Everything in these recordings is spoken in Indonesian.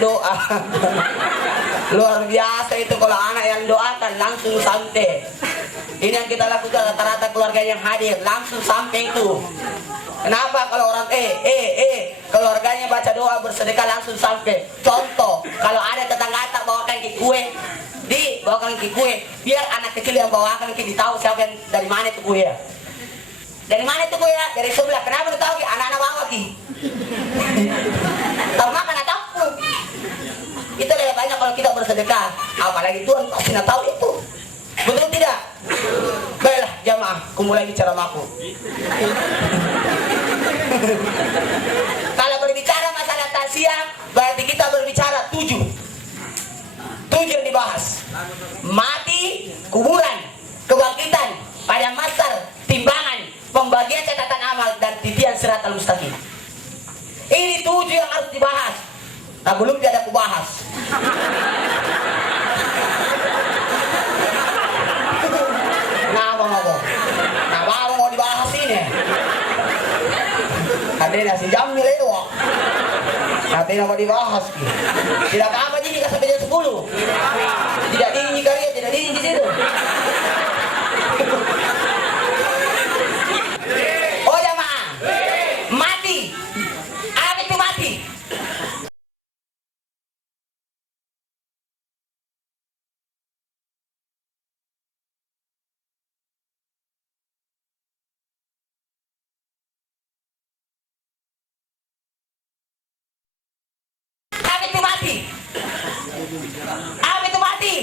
doa. Luar biasa itu kalau anak yang doakan langsung sampai. Ini yang kita lakukan rata-rata keluarga yang hadir langsung sampai itu. Kenapa kalau orang keluarganya baca doa bersedekah langsung sampai. Contoh, kalau ada tetangga bawakan kue, bawakan kue, biar anak kecil yang bawakan kita tahu siapa yang dari mana itu kue ya. Dari mana itu kue ya? Dari sebelah. Kenapa lu tahu ki? Anak-anak bawa ki. Tahu makan atau itu lebih banyak kalau kita bersedekah. Apalagi Tuhan pasti nggak tahu itu. Betul tidak? Baiklah jamaah, aku mulai bicara maku. Kalau berbicara masalah takziah, berarti kita berbicara 7 yang dibahas. Mati, kuburan, kebangkitan, padang mahsyar, timbangan, pembagian catatan amal, dan titian siratal mustaqim. Ini 7 yang harus dibahas. Nah belum ada aku bahas. Nah mau dibahas ini. Ada nasi jamil lewat. Nanti mau dibahas. Tidak apa jadi sampai jam 10. Tidak dingin karya, tidak dingin di situ. Oh jamaah, mati. Apa itu mati? Apa itu mati?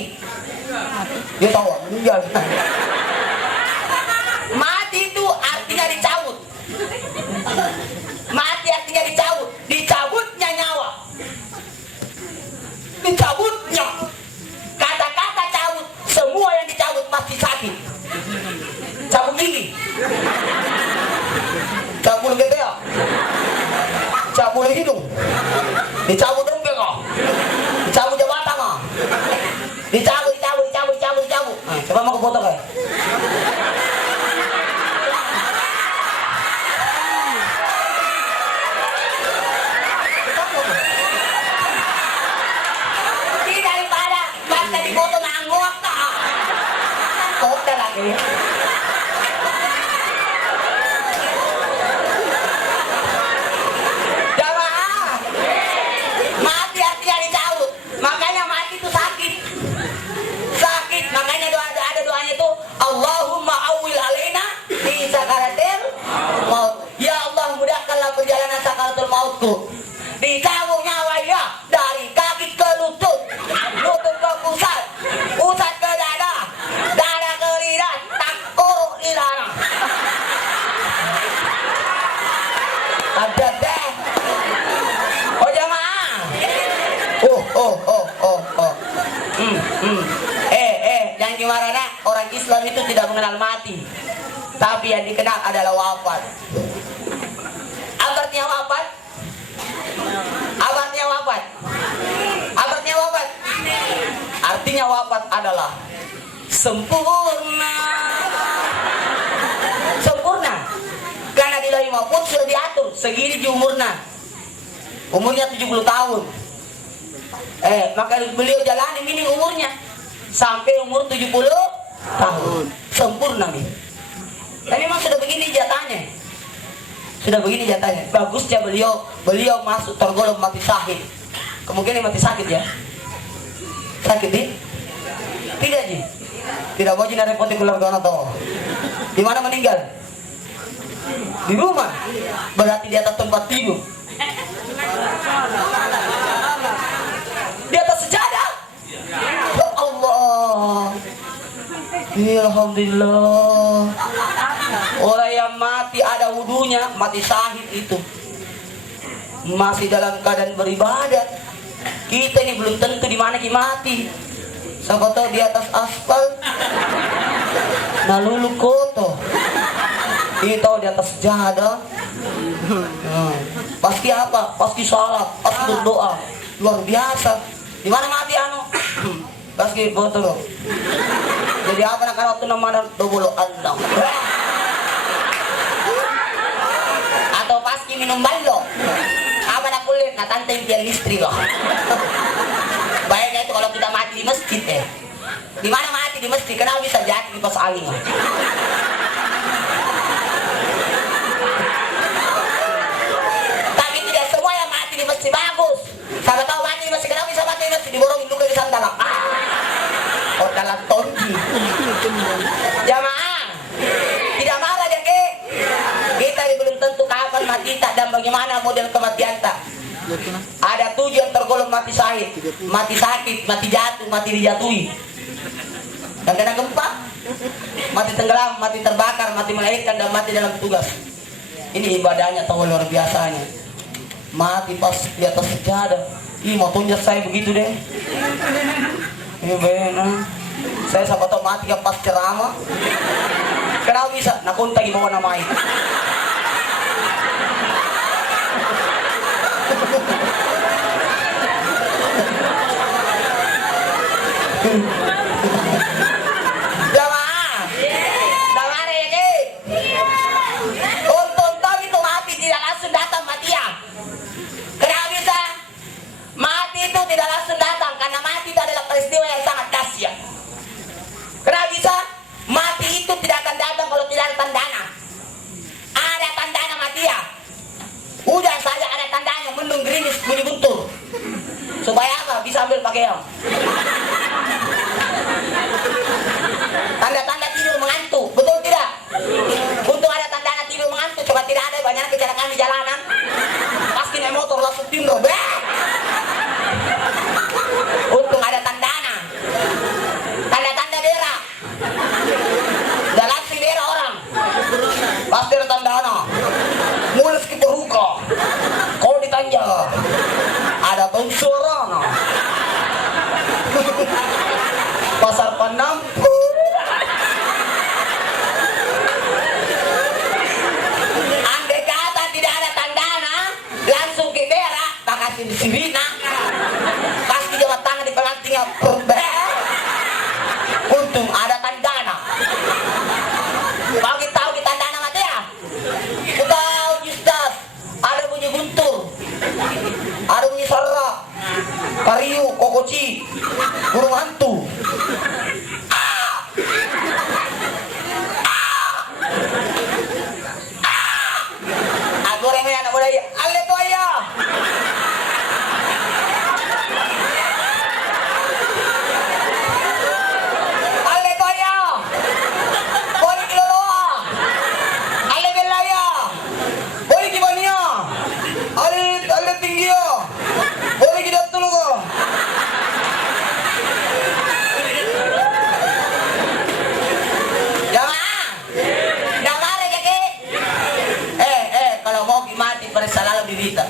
Dia tahu meninggal. Mati itu artinya dicabut. Mati artinya dicabut. Dicabutnya nyawa. Dicabutnya. Kata-kata cabut, semua yang dicabut pasti sakit. Cabut gigi. Cabut gede ya. Cabut hidung. Dicabut rempeng kok. Dicabut jabatan kok. Dicabut. Coba mau ke foto kayak. Ini daripada bangsa di foto nganggok tak. Kota lagi. Allahumma awil alaina di sakaratil maut. Ya Allah mudahkanlah perjalanan sakaratul mautku. Dicabut nyawa ya dari kaki ke lutut, lutut ke pusat, pusat ke dada, dada ke lidah, tengkorak lidah. Ada deh. Oh jamaah. Yang gimana? Orang Islam itu tidak mengenal mati, tapi yang dikenal adalah wafat. Apa artinya wafat? Apa artinya wafat? Apa artinya wafat? Artinya wafat adalah sempurna. Sempurna. Karena di Lauhul Mahfuz sudah diatur segini di umurnya. Umurnya 70 tahun. Maka beliau jalani ini umurnya sampai umur 70 tahun. Sempurna nih. Tapi memang sudah begini jatahnya. Sudah begini jatahnya. Bagusnya beliau masuk tergolong mati syahid. Kemungkinan mati sakit ya. Sakit di? Tidak ji. Tidak mau jadi repoti keluarga atau di mana meninggal? Di rumah. Berarti di atas tempat tidur. Di atas sejadah. Ya Allah. Alhamdulillah. Orang yang mati ada wudunya, mati syahid itu masih dalam keadaan beribadah. Kita ini belum tentu di mana kita mati. Siapa tahu di atas aspal, nalulu koto. Kita di atas jadah. Pasti apa? Pasti salat, pasti berdoa. Luar biasa. Di mana mati anu? Pasti foto loh. Jadi apa nak waktu nama dobolo andang? Atau pasti minum ballo? Apa nak kulit natanteng tiang listrik loh. Bayangnya itu kalau kita mati di masjid di mana mati di masjid, kenapa bisa jadi di pas angin? Tapi tidak semua yang mati di masjid bagus. Sama tahu mati di masjid, kenapa bisa mati di masjid, diborongin luka di sandal. Oh dalam tonji. Jamaah, tidak marah ya ke? Kita belum tentu kapan mati tak dan bagaimana model kematian tak. Ada 7 yang tergolong mati syahid, mati sakit, mati jatuh, mati dijatuhi, dan kena gempa, mati tenggelam, mati terbakar, mati melahirkan, dan mati dalam tugas. Ini ibadahnya tahu luar biasanya. Mati pas di atas sejadah. Ih, mau tunjuk saya begitu deh. Ini benar. Saya siapa tahu mati pas ceramah. Kenapa bisa? Nakunta gimana namanya? Jamaah, dengar ya ke? Untuk tahu itu mati tidak langsung datang mati ya. Kenapa bisa? Mati itu tidak langsung datang karena mati itu adalah peristiwa yang sangat dahsyat. Kenapa bisa? Mati itu tidak akan datang kalau tidak ada tandana. Ada tandana mati ya. Udah saja ada tandanya, mendung gerimis bunyi guntur. Supaya apa? Bisa ambil pakaian. Tanda-tanda tidur mengantuk, betul tidak? Untung ada tanda tidur mengantuk, coba tidak ada banyak kecelakaan di jalanan. Pasti naik motor langsung timbul. Untung ada tandana. Tanda-tanda berak. Dan langsung berak orang. Pasti ada tandana. Mulus kita ruka. Kau ditanya. Ada tonsorana. Pasar Penampu. Andai kata tidak ada tandana, langsung ke berak, pakasin sibina. Pasti jabat tangan di pelantingnya. Untung ada tandana. Kalau kita tahu di tandana mati ya. Kita tahu Ustaz, ada bunyi guntur, ada bunyi sarra, kariu, kokoci, burung hantu. Aku remeh anak muda ya, ale tu ayah. Ale tu ayah. Boleh kiloloa. Ale belaya. Boleh gimana? Ale tinggi ya. Boleh kita tolong kau. Selalu diberita.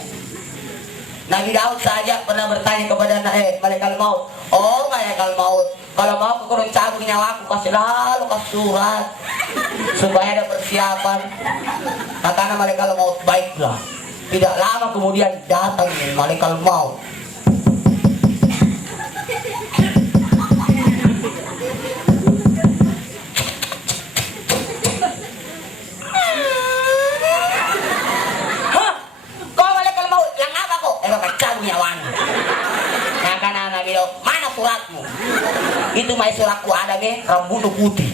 Nabi Daud saja pernah bertanya kepada malaikat maut. Oh malaikat maut, kalau mau aku kurang cabut nyawaku, kasih lalu kasih surat supaya ada persiapan. Kata malaikat maut, baiklah. Tidak lama kemudian datang malaikat maut. Mana suratmu? Itu mai suratku ada me rambutnya putih.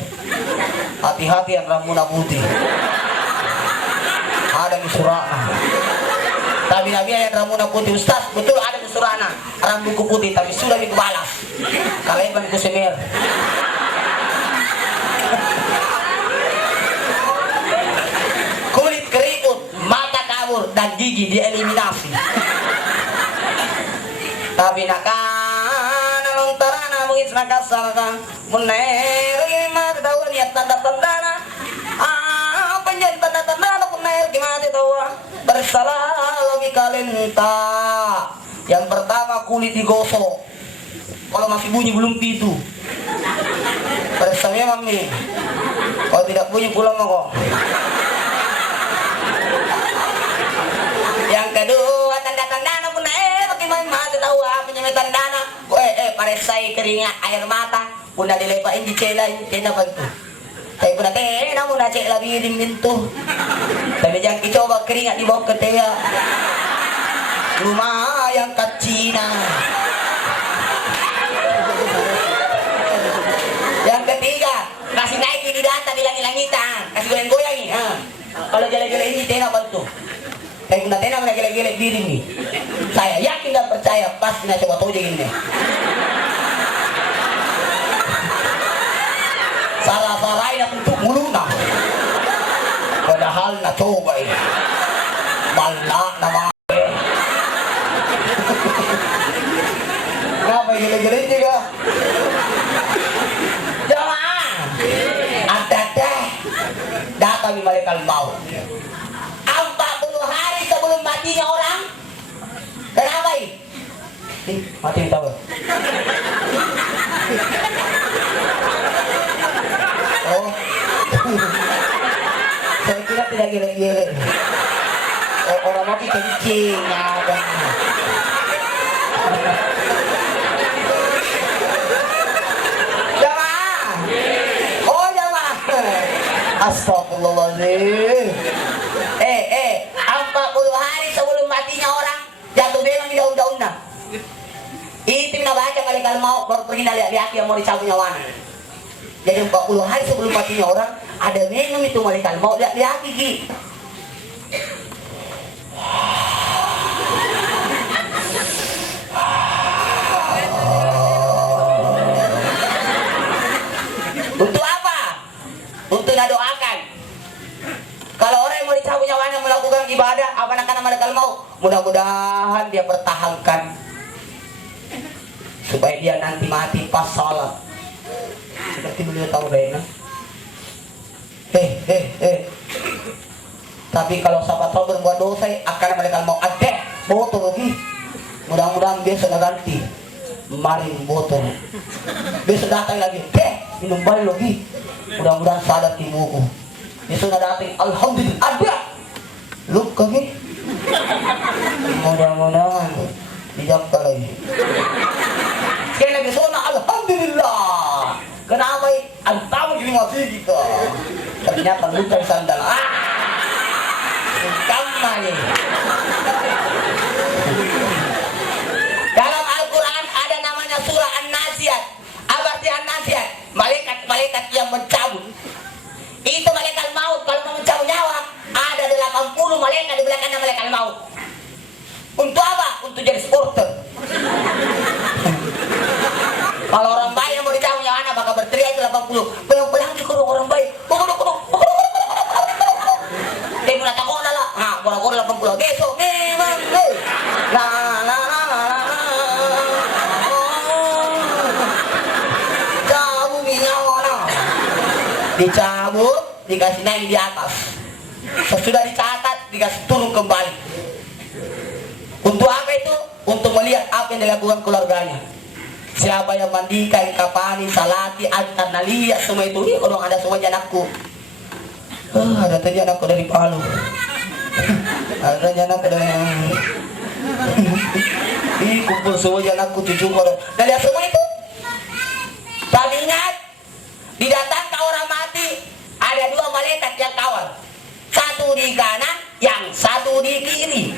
Hati-hati yang rambutnya putih. Ada di suratnya. Tapi nabi yang rambutnya putih, Ustaz, betul ada di suratnya rambutku putih, tapi sudah dibalas. Kaleban ku semer. Kulit keriput, mata kabur, dan gigi dieliminasi. Tapi nakana lontarana mungkin nakasalkan menair gimana tahu lihat tanda-tandana penjadi tanda-tanda menair gimana tahu bersalah lebih kalenta. Yang pertama kulit digosok kalau masih bunyi belum pitu bersamanya mami, kalau tidak bunyi pulang kok. Yang kedua tanda-tanda menair gimana mati tahu penyematan dana. Pada saya keringat air mata udah dilepain di cela cina bantu. Saya pun namun nak cek lagi di pintu. Tapi jangan dicoba keringat di bawah ketia. lumayan kacina. Yang ketiga, kasih naik di data di langit-langitan, kasih goyang-goyang nih. Kalau gele-gele ini tena bantu. Kayak guna tena guna gele-gele diri nih. Saya yakin dan percaya pasti na coba toje ini. Salah-salah na untuk muluna. Padahal na coba ini. Balak na mga. Kenapa gele-gele juga? Jamaah. Ada-ada. Datang di malaikat maut. 40 hari sebelum matinya orang. Kenapa ini? Mati tahu. Oh. Saya kira tidak gile-gile. Orang mati kencing. Jamaah. Oh jamaah. Astagfirullahaladzim. 40 hari sebelum matinya orang jatuh belang di daun-daunnya. Itu yang baca kali kalau mau baru pergi lihat yang mau dicabut nyawanya. Jadi 40 hari sebelum matinya orang ada minum itu malaikat mau lihat gigi. Untuk apa? Untuk doakan. Kalau orang yang mau dicabut nyawanya melakukan ibadah, apa nak malaikat mau? Mudah-mudahan dia pertahankan supaya dia nanti mati pas salat. Seperti beliau tahu baiknya. Tapi kalau sahabat tahu berbuat dosa, akan malaikat mau ada botol lagi. Mudah-mudahan besok ganti. Mari botol. Besok datang lagi. Minum balik lagi. Mudah-mudahan sadar timuku. Besok datang. Alhamdulillah ada. Luka lagi. Mudah-mudahan dijawab lagi. Sekali lagi sana alhamdulillah. Kenapa? Antamu jadi mati kita. Ternyata bukan sandal. Kamu nih. Dalam Al-Quran ada namanya surah An-Nasiyat. Apa sih An-Nasiyat? Malaikat-malaikat yang mencabut. Itu malaikat maut. Kalau mau mencabut nyawa, ada 80 malaikat di belakangnya malaikat maut. Untuk apa? Untuk jadi supporter. Kalau orang baik yang mau dicabut nyawa anak bakal berteriak itu 80. Pelang-pelang juga orang baik. Dia mulai takut lah. Nah, bola-bola 80. Besok memang. Cabut nyawa anak. Dicabut, dikasih naik di atas. Sesudah dicatat, dikasih turun kembali. Untuk apa itu? Untuk melihat apa yang dilakukan keluarganya. Siapa yang mandikan, kapani, salati, antar, nalia, semua itu. Orang ada semuanya anakku. Ada tadi anakku dari Palu. Ada anakku dari... kumpul semuanya anakku, cucuku. Dan lihat semua itu. Tapi ingat, didatang ke orang mati, ada 2 malaikat yang kawal. Satu di kanan, yang satu di kiri.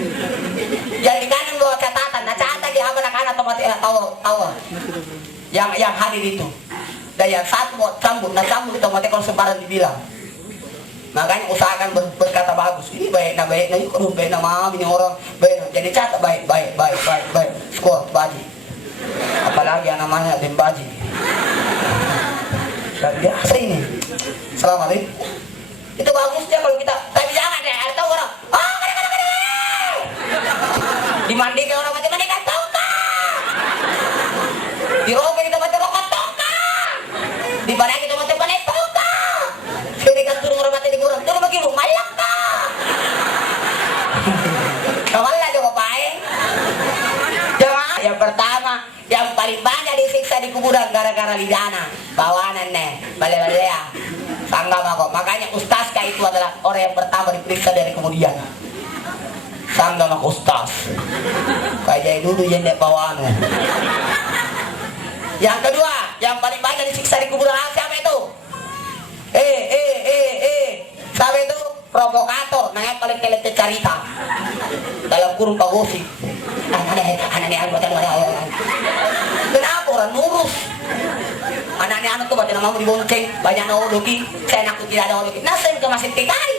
Yang di kanan bawa catatan. Nah catat di anak-anak tawa. Yang hadir itu. Dan yang satu buat sambut. Nah sambut itu mati kalau sembarang dibilang. Makanya usahakan berkata bagus. Ini baik nah ini baik nah maaf ini orang baik. Jadi catat baik. Skor baji. Apalagi yang namanya Dembaji. Dan biasa ini. Assalamualaikum. Itu bagusnya kalau kita. Tapi jangan deh. Ada tahu orang. Dimandikan orang mati mandikan tongkat. Dirobek kita mati rokok tongkat. Dibarai kita mati panen tongkat. Sedikan turun orang mati di kurang. Turun bagi rumah malak kah. Kawalah juga pakai. Jangan. Yang pertama, yang paling banyak disiksa di kuburan gara-gara lidana. Bawanan nih. Bale-bale ya. Tanggap aku. Makanya ustazkah itu adalah orang yang pertama diperiksa dari kemudian. Sanggam aku ustaz. Kayak dulu jendek bawaan. Yang kedua, yang paling banyak disiksa di kuburan siapa itu? Siapa itu? Provokator, nanya paling kelete carita. Dalam kurung kagosip. Anaknya kenapa orang nurus? Anaknya anak tuh baca namamu dibonceng, banyak naodoki, saya nakut tidak ada odoki. Nah, saya masih tikai.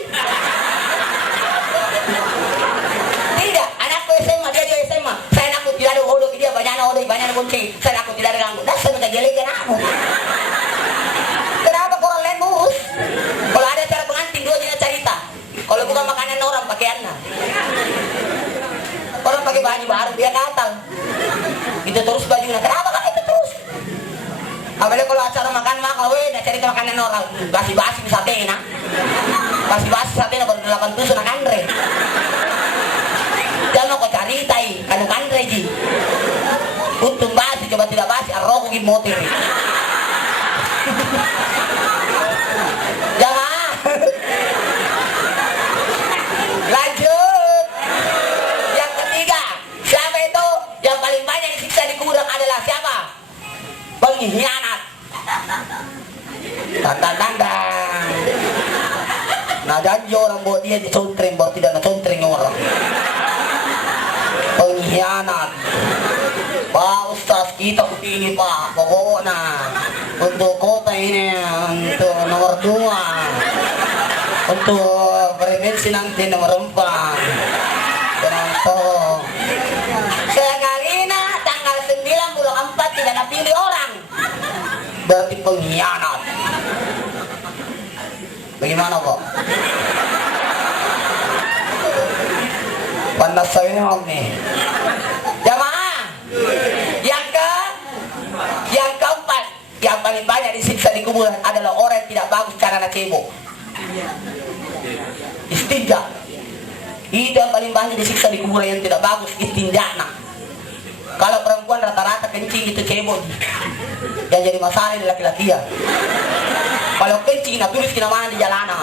Tidak, anakku SMA, dia juga SMA. Saya nakut tidak ada odoki, dia banyak naodoki, banyak bonceng. Saya nakut tidak ada ganggu. Nah, saya minta jelekan aku. Kenapa orang lain nurus? Kalau ada cara pengantin, dua jenis cerita. Kalau bukan makanan orang, pakaiannya. Orang pakai baju baru, dia gatal. Itu terus bajunya. Kenapa kan itu terus? Apalagi kalau acara makan dah cerita makanan orang. Basi-basi bisa enak. Basi-basi sate baru 8 tusuk nak andre. Jangan kau cari tai, kanu andre ji. Untung basi, coba tidak basi, arroku gini motor. Jangan. Lanjut. Yang ketiga, siapa itu yang paling banyak disiksa di kuburan adalah siapa? Pengkhianat. Tanda-tanda. Nah, janji orang buat dia dicontreng, baru tidak nacontreng orang. Pengkhianat. Pak Ustaz, kita begini Pak, pokoknya untuk kota ini, untuk nomor 2, untuk prevensi nanti nomor 4. Kenapa? Sekarina tanggal 94 tidak napilih orang. Berarti pengkhianat. Bagaimana kok? Panas saya nih. Jamaah. Yang keempat, yang paling banyak disiksa di kuburan adalah orang yang tidak bagus cara cebok. Istinja. Itu yang paling banyak disiksa di kuburan yang tidak bagus, istinjana. Kalau perempuan rata-rata kencing itu cebok. Yang jadi masalah di laki-laki ya. Kalau kencing nak tulis kena mana di jalanan.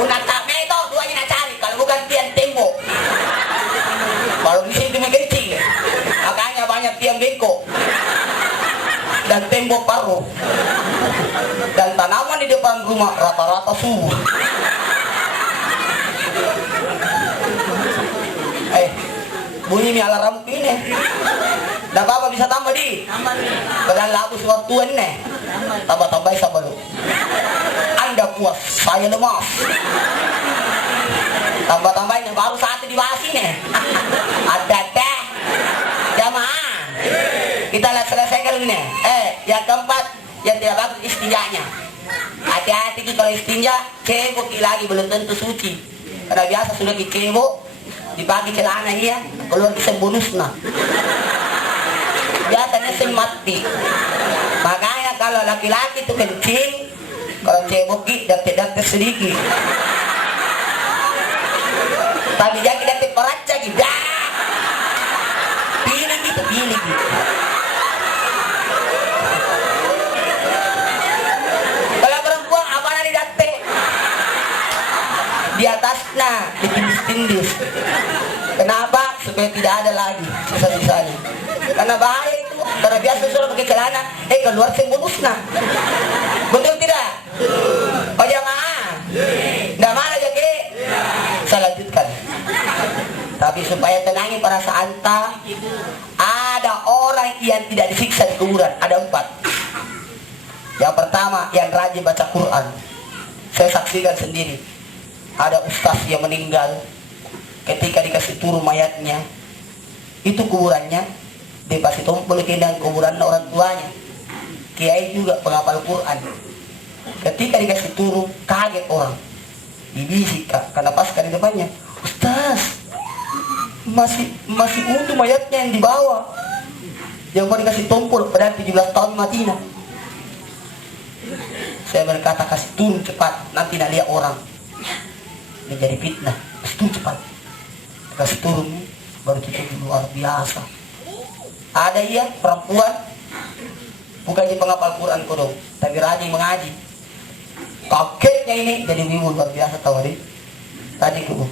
Unatapnya itu duanya nak cari. Kalau bukan tiang tembok. Kalau di situ kencing, makanya banyak tiang bengkok dan tembok paruh dan tanaman di depan rumah rata-rata subur. Bunyi mi alarm ini. Dah apa bisa tambah di? Padahal lagu suatu nih. Tambah-tambah sabar. Anda puas, saya lemas. Tambah-tambahnya baru saat dibahas ini. Ada teh. Jamaah. Kita lihat selesaikan ini. Yang keempat, yang tidak bagus istinjanya. Hati-hati kalau istinja, cebok lagi belum tentu suci. Karena biasa sudah dicebok, dibagi celana iya, keluar kisah bonusnya. Biasanya sih mati. Makanya kalau laki-laki itu kencing, kalau cebok dakte sedikit. Tapi jangan dakte peraca gitu. Pilih gitu. Kalau perempuan apa nanti dakte? Di atasnya ditindis-tindis. Kenapa? Supaya tidak ada lagi sisa-sisanya. Karena bahaya itu. Karena biasa suruh pakai celana, keluar bonusnya. Betul tidak? Oh jamaah. Nggak mana jadi? Saya lanjutkan. Tapi supaya tenangi perasaan anta, ada orang yang tidak disiksa di kuburan. Ada 4. Yang pertama, yang rajin baca Quran. Saya saksikan sendiri. Ada ustaz yang meninggal, ketika dikasih turun mayatnya, itu kuburannya dikasih tumpul kendang kuburan orang tuanya. Kiai juga penghafal Quran. Ketika dikasih turun, kaget orang. Dibisik karena pas di depannya, Ustaz, masih utuh mayatnya yang dibawa. Yang mau dikasih tumpul padahal 17 tahun matinya. Saya berkata kasih turun cepat, nanti nak lihat orang. Menjadi fitnah, itu cepat kasih turun, baru kita luar biasa. Ada iya perempuan bukannya penghafal Quran kodong, tapi rajin mengaji. Kagetnya ini jadi wibu luar biasa tahu deh. Tadi kubu.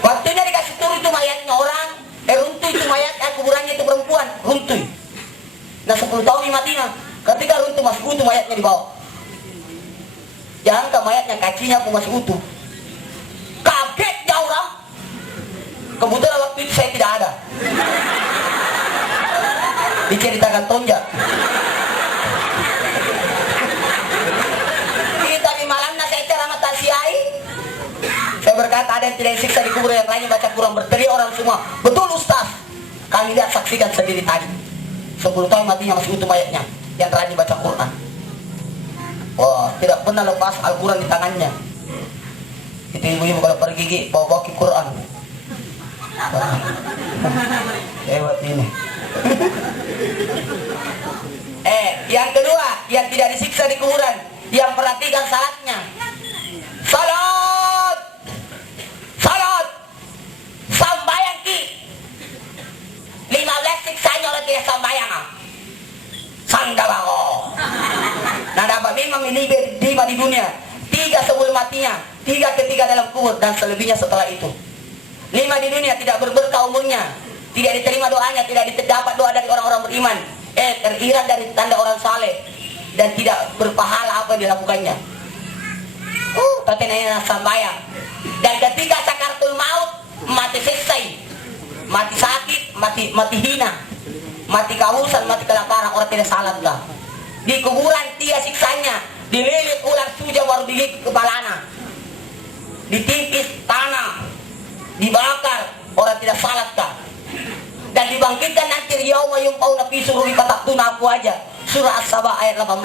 Waktunya dikasih turun itu mayatnya orang, runtuh itu mayat, kuburannya itu perempuan, runtuh. Nah 10 tahun matinya. Ketika runtuh masih utuh mayatnya dibawa. Jangan ke mayatnya, kakinya pun masih utuh. Kaget ya orang. Kebetulan waktu itu saya tidak ada. Diceritakan tonjak. Kita di malamnya saya ceramah tasiai. Saya berkata ada yang tidak disiksa di kubur, yang lainnya baca Quran, berteriak orang semua. Betul Ustaz. Kami lihat saksikan sendiri tadi. 10 tahun matinya masih utuh mayatnya, yang rajin baca Quran. Wah, tidak pernah lepas Al-Quran di tangannya. Itu ibu-ibu kalau pergi gigi bawa-bawa Quran. Hebat ini. Yang kedua, yang tidak disiksa di kuburan, yang perhatikan salatnya. Salat, salat, sambayang ki. 15 siksanya orang tidak sambayang. Sanggabago. Nah, dapat memang ini 5 di dunia, 3 sebelum matinya, 3 ketika dalam kubur, dan selebihnya setelah itu. 5 di dunia tidak berberkah umurnya, tidak diterima doanya, tidak dapat doa dari orang-orang beriman, terirat dari tanda orang saleh, dan tidak berpahala apa yang dilakukannya. Tapi nanya sambayang. Dan ketika sakaratul maut, mati selesai, mati sakit, mati hina, mati kehausan, mati kelaparan, orang tidak salat lah. Di kuburan 3 siksanya, dililit ular suja baru digigit kepalanya, ditipis tanah, dibakar, orang tidak salat kah? Dan dibangkitkan nanti yauma yumpau fi sururi fataktuna aku aja. Surah As-Saba ayat 18.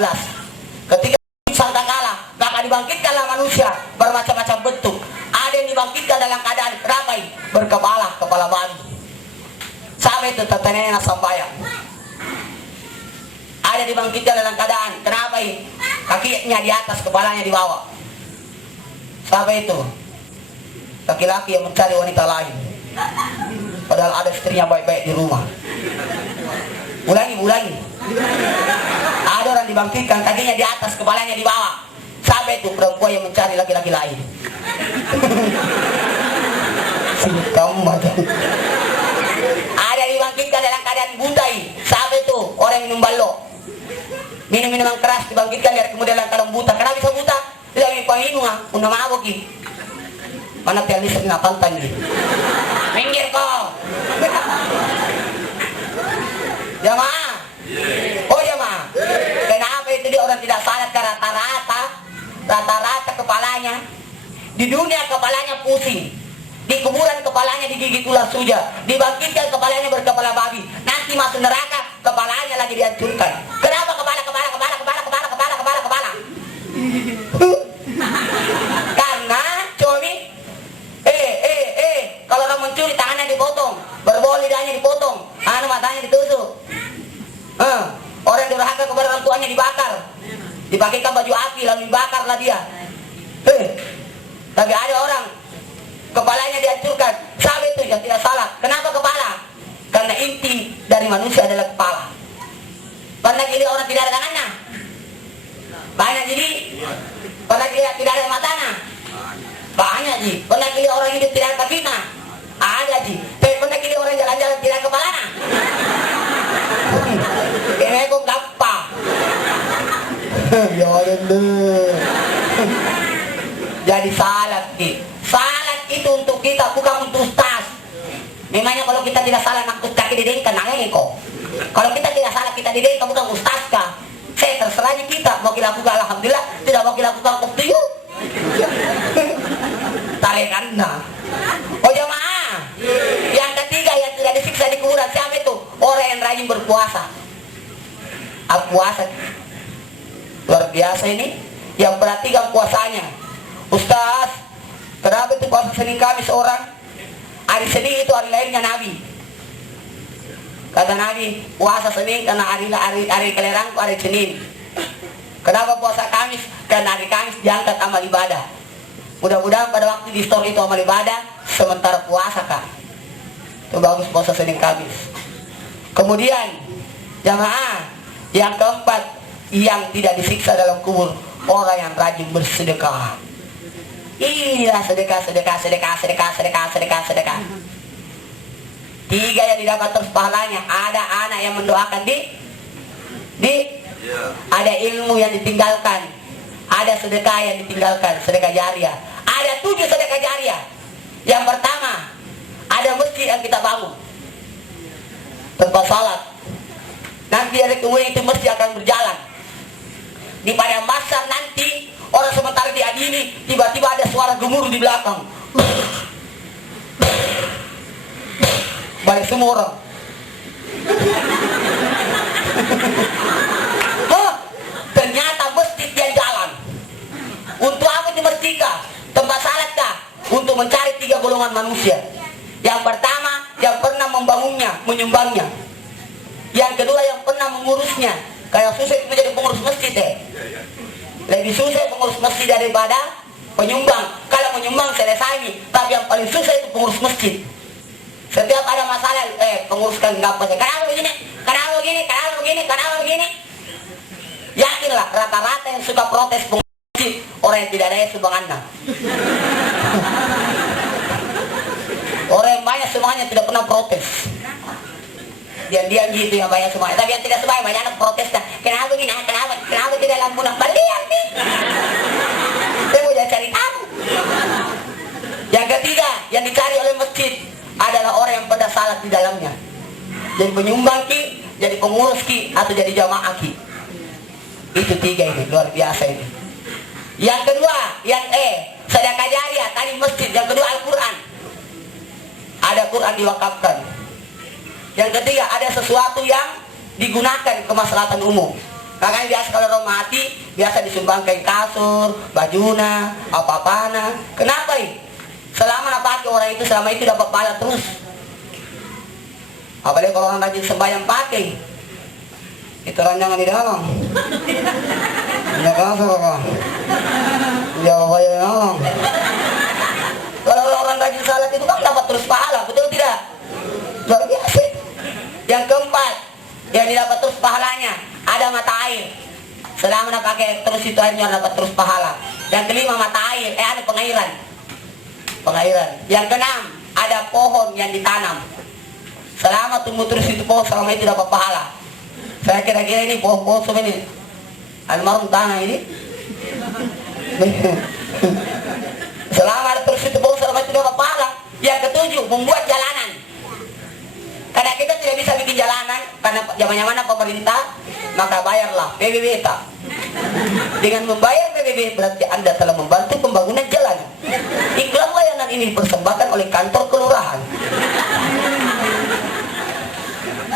Ketika sangkakala, maka dibangkitkanlah manusia bermacam-macam bentuk. Ada yang dibangkitkan dalam keadaan ramai, kepala babi. Sampai itu tertentunya sambayang. Ada dibangkitkan dalam keadaan kenapa ini? Kakinya di atas, kepalanya di bawah. Sampai itu laki-laki yang mencari wanita lain, padahal ada istrinya baik-baik di rumah. Ulangi. Ada orang dibangkitkan, kakinya di atas, kepalanya di bawah. Sampai itu perempuan yang mencari laki-laki lain. Ada dibangkitkan dalam keadaan butai. Sampai itu orang yang minum balok, minum-minuman keras, dibangkitkan dari kemudian dalam keadaan buta. Kenapa bisa buta? Tidak minum una mabuk ki. Mana tiang listrik na pantang ni. Minggir ko. Jamaah. Oh jamaah. Kenapa itu dia orang tidak salat ke rata-rata kepalanya. Di dunia kepalanya pusing. Di kuburan kepalanya digigit ular suja. Dibangkitkan kepalanya berkepala babi. Nanti masuk neraka kepalanya lagi dihancurkan. Kenapa kepala? Karena Comi kalau orang mencuri tangannya dipotong, berbol lidahnya dipotong, matanya ditusuk. Orang durhaka kepada orang tuanya dibakar, dipakaikan baju api lalu dibakarlah dia. Tapi ada orang kepalanya dihancurkan. Sampai itu yang tidak salah. Kenapa kepala? Karena inti dari manusia adalah kepala. Pernah jadi orang tidak ada tangannya? Banyak jadi. Pernah dilihat tidak ada matanya? Banyak ji. Pernah dilihat orang hidup tidak ada kakinya? Ada ji. Tapi pernah dilihat orang jalan-jalan tidak ada kepalanya? Ini kok gampang. Ya Allah. Jadi salat ki. Salat itu untuk kita, bukan untuk ustaz. Memangnya kalau kita tidak salat nakut kaki didirikan nangis kok. Kalau kita tidak salat kita didirikan bukan ustaz kah? Saya terserah kita mau dilakukan alhamdulillah, tidak mau dilakukan uktiyu. Tarekanna. Oh jamaah. Yang ketiga yang tidak disiksa di kuburan siapa itu? Orang yang rajin berpuasa. Puasa luar biasa ini. Yang perhatikan puasanya. Ustaz, kenapa itu puasa Senin Kamis orang? Hari Senin itu hari lahirnya Nabi. Kata Nabi, puasa Senin karena hari kelerangku hari Senin. Kenapa puasa Kamis? Karena hari Kamis diangkat amal ibadah. Mudah-mudahan pada waktu di store itu amal ibadah, sementara puasa kak. Itu bagus puasa Senin Kamis. Kemudian jamaah yang keempat, yang tidak disiksa dalam kubur, orang yang rajin bersedekah. Inilah sedekah. 3 yang didapat terus pahalanya. Ada anak yang mendoakan di ilmu yang ditinggalkan, ada sedekah yang ditinggalkan, sedekah jariah. Ada 7 sedekah jariah. Yang pertama, ada masjid yang kita bangun, tempat salat. Nanti ada kemudian itu masjid akan berjalan. Di pada masa nanti orang sementara diadili, tiba-tiba ada suara gemuruh di belakang. Balik semua orang. Ternyata masjid yang jalan. Untuk apa di masjid kah? Tempat salat kah? Untuk mencari 3 golongan manusia. Yang pertama, yang pernah membangunnya, menyumbangnya. Yang kedua, yang pernah mengurusnya. Kayak susah itu menjadi pengurus masjid Lebih susah pengurus masjid daripada penyumbang. Kalau menyumbang selesai, tapi yang paling susah itu pengurus masjid. Setiap ada masalah, penguruskan ngapa sih? Kenapa begini? Kenapa begini? Kenapa begini? Kenapa begini? Yakinlah, rata-rata yang suka protes pengurus masjid orang yang tidak ada sumbangannya. Orang yang banyak sumbangannya tidak pernah protes. Diam-diam gitu yang banyak semuanya. Tapi yang tidak sebanyak banyak anak protes. Kenapa begini? Kenapa tidak lampunan? Balian nih. Saya mau cari tahu. Yang ketiga, yang dicari oleh masjid adalah orang yang pada salat di dalamnya. Jadi penyumbang ki, jadi pengurus ki, atau jadi jamaah ki. Itu 3 ini, luar biasa ini. Yang kedua, yang sedekah jariah, tadi masjid. Yang kedua Al-Quran. Ada Quran diwakafkan. Yang ketiga, ada sesuatu yang digunakan kemaslahatan umum. Makanya biasa kalau orang mati, biasa disumbangkan kasur, bajuna, apa-apana. Kenapa ini? Selama pakai orang itu, selama itu dapat pahala terus. Apalagi kalau orang rajin sembahyang pakai. Itu ranjangan di dalam. Ya kasur apa? Ya apa ya dalam. Kalau orang rajin salat itu kan dapat terus pahala, betul tidak? Luar biasa. Yang keempat, yang didapat terus pahalanya, ada mata air. Selama nak pakai terus itu airnya dapat terus pahala. Yang kelima, mata air, ada pengairan. Yang keenam, ada pohon yang ditanam. Selama tumbuh terus itu pohon, selama itu dapat pahala. Saya kira-kira ini pohon-pohon semua ini almarhum tanah ini. Selama ada terus itu pohon, selama itu dapat pahala. Yang ketujuh, membuat jalanan. Karena kita tidak bisa bikin jalanan, karena zaman-zaman pemerintah, maka bayarlah PBB tak. Dengan membayar PBB berarti Anda telah membantu pembangunan jalan. Iklan layanan ini dipersembahkan oleh kantor kelurahan.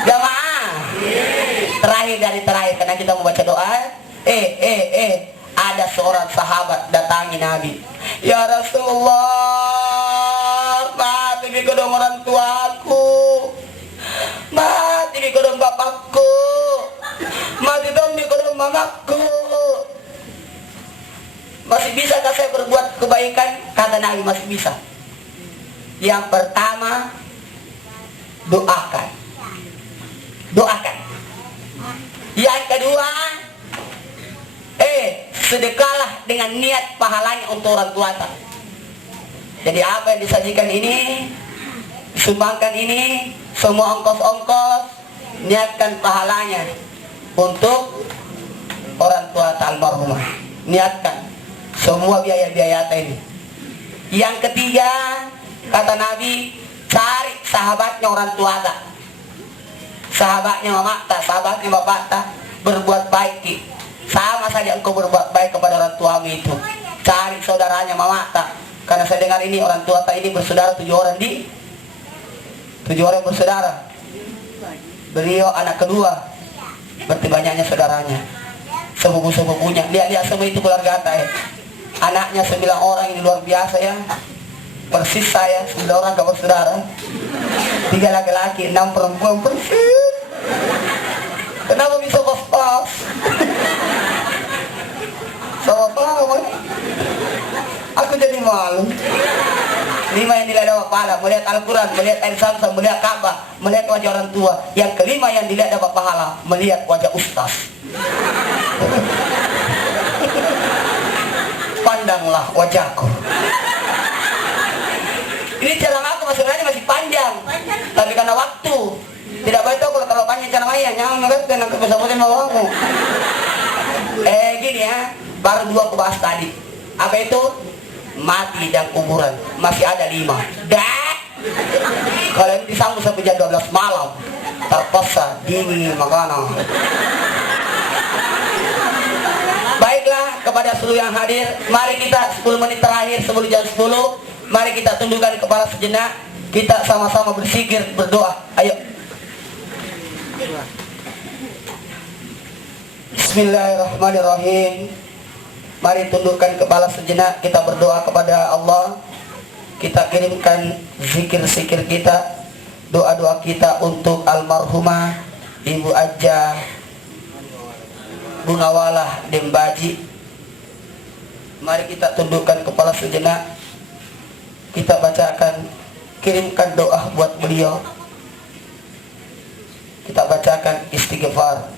Jamaah, terakhir dari terakhir, karena kita membaca doa. Ada seorang sahabat datangi Nabi. Ya Rasulullah, mati di kedong orang tuaku, mati di kedong bapakku, mati dong di kedong mamaku. Masih bisakah saya berbuat kebaikan? Kata Nabi, masih bisa. Yang pertama, doakan. Yang kedua, sedekahlah dengan niat pahalanya untuk orang tua. Jadi apa yang disajikan ini, disumbangkan ini, semua ongkos-ongkos, niatkan pahalanya untuk orang tua almarhumah. Niatkan semua biaya-biaya ini. Yang ketiga, kata Nabi, cari sahabatnya orang tua tak, sahabatnya mama tak, sahabatnya bapak tak, berbuat baik. Sama saja engkau berbuat baik kepada orang tuamu itu. Cari saudaranya mama tak. Karena saya dengar ini orang tua tak ini bersaudara 7 orang di 7 orang bersaudara. Beliau anak kedua, berarti banyaknya saudaranya, sepupu-sepupunya. Lihat-lihat semua itu keluarga tak. Anaknya 9 orang, ini luar biasa ya. Persis saya 9 orang gak bersaudara. 3 laki-laki, 6 perempuan, persis. Kenapa bisa pas-pas? Sama apa? Aku jadi malu. 5 yang dilihat dapat pahala, melihat Al-Quran, melihat air Zamzam, melihat Ka'bah, melihat wajah orang tua. Yang kelima yang dilihat dapat pahala, melihat wajah ustaz. Pandanglah wajahku. Ini ceramah aku sebenarnya masih panjang, tapi karena waktu tidak baik. Kalau panjang ceramahnya, jangan ngerti, nanti bisa-bisa mau aku. ya, baru 2 kubahas tadi. Apa itu? Mati dan kuburan. Masih ada 5. Dah. Kalau ini disambung sampai jam 12 malam, terpaksa dingin makanan. Baiklah, kepada seluruh yang hadir, mari kita 10 menit terakhir sebelum jam 10, mari kita tundukkan kepala sejenak, kita sama-sama berzikir, berdoa. Ayo. Bismillahirrahmanirrahim. Mari tundukkan kepala sejenak, kita berdoa kepada Allah. Kita kirimkan zikir-zikir kita, doa-doa kita untuk almarhumah Ibu Ajah Bungawalah Dembaji. Mari kita tundukkan kepala sejenak, kita bacakan, kirimkan doa buat beliau. Kita bacakan istighfar.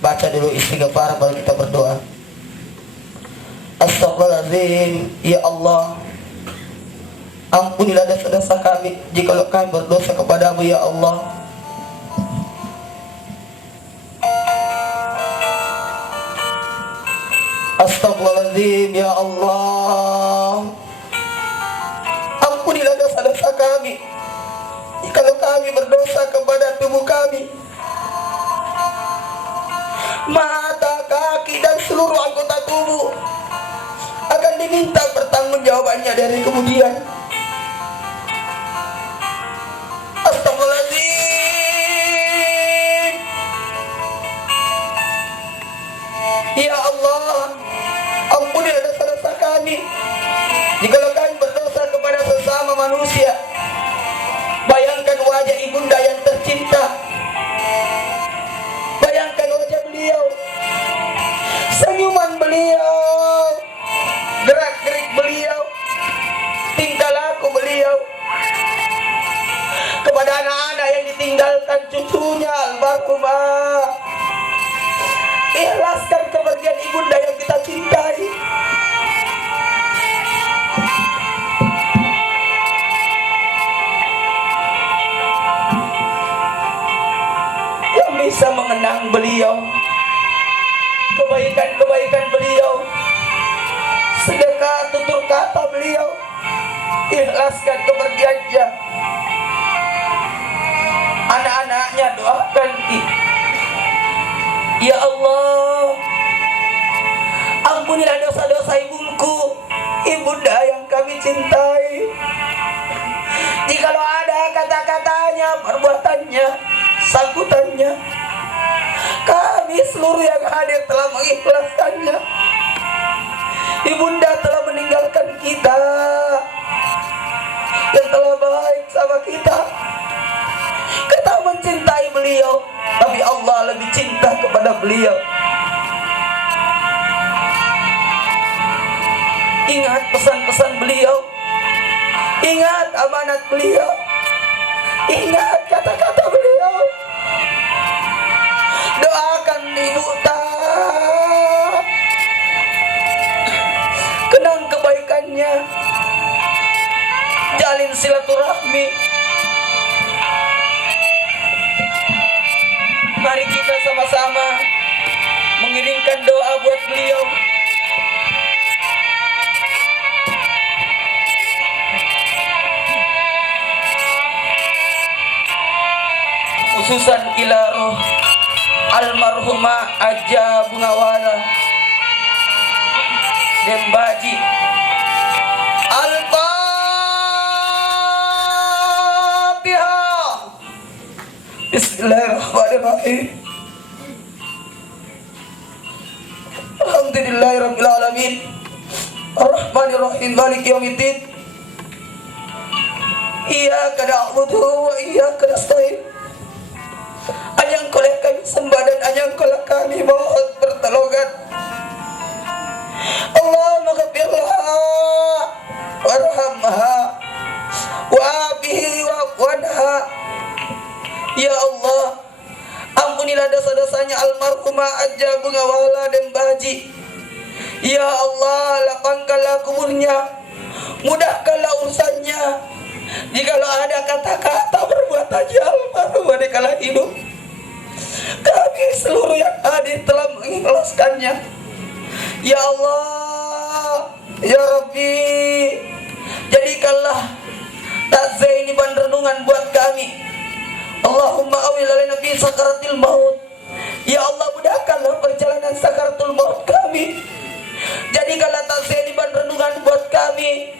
Baca dulu istighfar baru kita berdoa. Astagfirullahaladzim. Ya Allah, ampunilah dosa-dosa kami jika kami berdosa kepadamu ya Allah. Astagfirullahaladzim. Ya Allah, ampunilah dosa-dosa kami jika kami berdosa kepada tubuh kami, mata, kaki, dan seluruh anggota tubuh akan diminta pertanggungjawabannya dari kemudian. Astagfirullahaladzim. Ya Allah, ampunilah dosa-dosa kami jika kami berdosa kepada sesama manusia. Bayangkan wajah ibunda yang tercinta, bayangkan wajah beliau, senyuman beliau, gerak-gerik beliau, tingkah laku beliau kepada anak-anak yang ditinggalkan cucunya almarhumah. Ikhlaskan kepergian ibunda yang kita cintai. Yang bisa mengenang beliau, kebaikan-kebaikan beliau, sedekah tutur kata beliau, ikhlaskan kepergiannya. Anak-anaknya doakan. Ya Allah, ampunilah dosa-dosa ibuku, ibunda yang kami cintai. Jikalau ada kata-katanya, perbuatannya, sangkutannya, kami seluruh yang hadir telah mengikhlaskannya. Ibunda telah meninggalkan kita, yang telah baik sama kita. Kita mencintai beliau, tapi Allah lebih cinta kepada beliau. Ingat pesan-pesan beliau, ingat amanat beliau, ingat kata-kata beliau. Doakan ibu tak, kenang kebaikannya, jalin silaturahmi. Mari kita sama-sama mengirimkan doa buat beliau. Khususan ila roh almarhumah Ajah Bungawalah Dembaji. Al-Fatihah. Bismillahirrahmanirrahim. Alhamdulillahirabbil alamin. Arrahmanirrahim. Maliki yaumiddin. Iyyaka na'budu wa iyyaka nasta'in. Hanya Engkau yang kami sembah dan hanya Engkau yang kami mohon pertolongan. Allahumma ghfirlaha warhamha wa'afihi wa'afwanha. Ya Allah, ampunilah dosa-dosanya almarhumah Ajah Bungawalah Dembaji. Ya Allah, lapangkanlah kuburnya, mudahkanlah urusannya. Jikalau ada kata-kata perbuatannya almarhumah di kala hidup, kami seluruh yang hadir telah mengikhlaskannya. Ya Allah, ya Rabbi, jadikanlah takziah ini bahan renungan buat kami. Allahumma awil alaina fi sakaratil maut. Ya Allah, mudahkanlah perjalanan sakaratul maut kami. Jadikanlah takziah ini bahan renungan buat kami.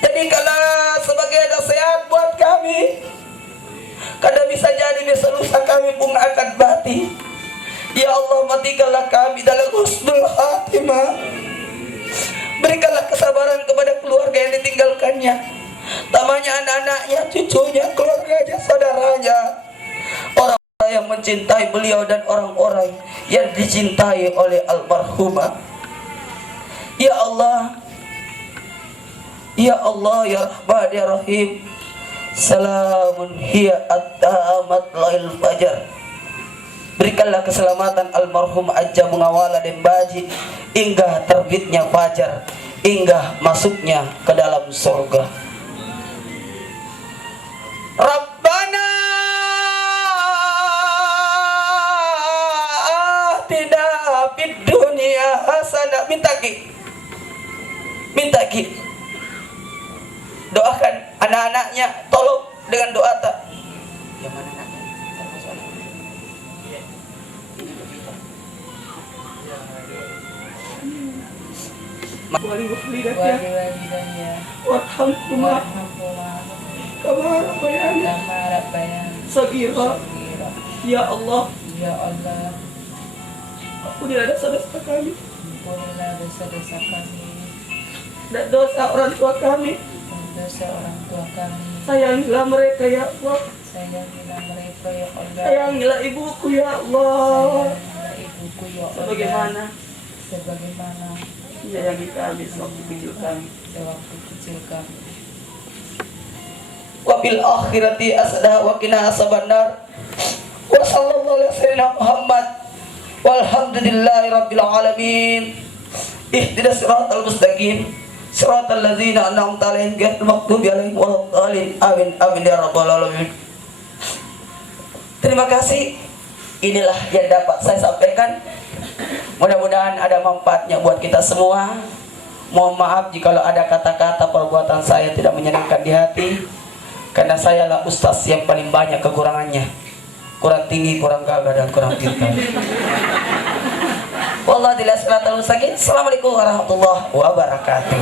Jadikanlah sebagai nasihat buat kami. Karena bisa jadi bisa lusa kami pun akan mati. Ya Allah, matikanlah kami dalam husnul khatimah. Berikanlah kesabaran kepada keluarga yang ditinggalkannya, tamanya anak-anaknya, cucunya, keluarganya, saudaranya, orang-orang yang mencintai beliau dan orang-orang yang dicintai oleh almarhumah. Ya Allah, ya Allah, ya Rahman, ya Rahim. Salamun hiya at-tamat lail fajar. Berikanlah keselamatan almarhum Aja Mengawala dan Baji hingga terbitnya fajar, hingga masuknya ke dalam surga. Rabbana atina fid dunya hasanah. Minta ki doakan anak-anaknya, tolong dengan doa tak. Yang mana anaknya? Wali-walidanya warhamhuma kama rabbayani saghira. Ya Allah, ya Allah, ampunilah dosa-dosa kami, dan dosa orang tua kami. Sayangilah mereka ya Allah. Sayangilah ibuku ya Allah. Sebagaimana sayangi kami sewaktu kecil kami. Wabil akhirati asdah wa qina azabannar. Wa sallallahu alaihi wasallam Muhammad. Walhamdulillahi rabbil alamin. Ihdinas siratal mustaqim. Siratal ladzina an'amta 'alaihim ghairil maghdubi 'alaihim waladdallin. Amin amin ya rabbal alamin. Terima kasih. Inilah yang dapat saya sampaikan. Mudah-mudahan ada manfaatnya buat kita semua. Mohon maaf jika ada kata-kata perbuatan saya tidak menyenangkan di hati, karena saya lah ustaz yang paling banyak kekurangannya. Kurang tinggi, kurang gagah, dan kurang pintar. Wallahu a'lam bishawab. Assalamualaikum warahmatullahi wabarakatuh.